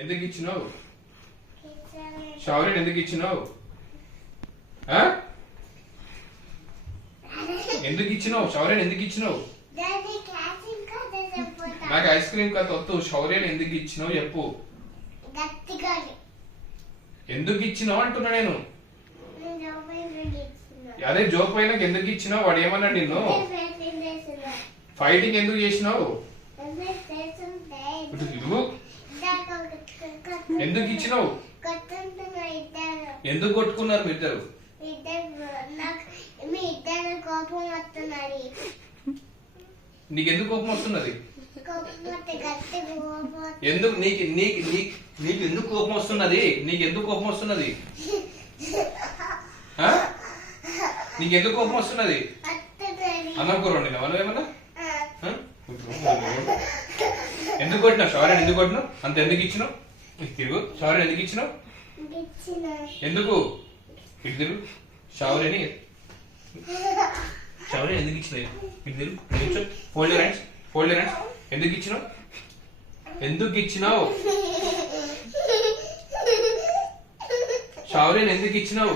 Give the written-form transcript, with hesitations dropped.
ఎందుకు ఇచ్చినావు? శౌర్యని ఎందుకు ఇచ్చినావు? ఎందుకు ఇచ్చినావు? శౌర్యని ఎందుకు ఇచ్చినావు? నాకు ఐస్ క్రీమ్ కథ వద్దు. శౌర్యని ఎందుకు ఇచ్చినావు చెప్పు. ఎందుకు ఇచ్చినావు అంటున్నా నేను. అదే జోక్ పైన ఎందుకు ఇచ్చినావు? వాడు ఏమన్నాడు నిన్ను? ఫైటింగ్ ఎందుకు చేసినావు? ఎందుకు ఇచ్చినావు? ఎందుకు కొట్టుకున్నారు మీ ఇద్దరు? నీకెందుకు కోపం వస్తున్నది? ఎందుకు నీకు ఎందుకు కోపం వస్తున్నది? నీకెందుకు కోపం వస్తున్నది? నీకెందుకు కోపం వస్తున్నది? అన్నం కూర వండినా మనం ఏమన్నా? ఎందుకు కొట్టినావు? శౌర్యని ఎందుకు కొట్టినావు? అంత ఎందుకు ఇచ్చినావు? తిరుగు. శౌర్యని ఎందుకు ఇచ్చినావు? ఎందుకు? ఇటు తిరుగు. శౌర్యని ఎందుకు ఇచ్చినావు? ఇటు తిరుగు. Fold your hands. Fold your hands. ఎందుకు ఇచ్చినావు? ఎందుకు ఇచ్చినావు? శౌర్యని ఎందుకు ఇచ్చినావు?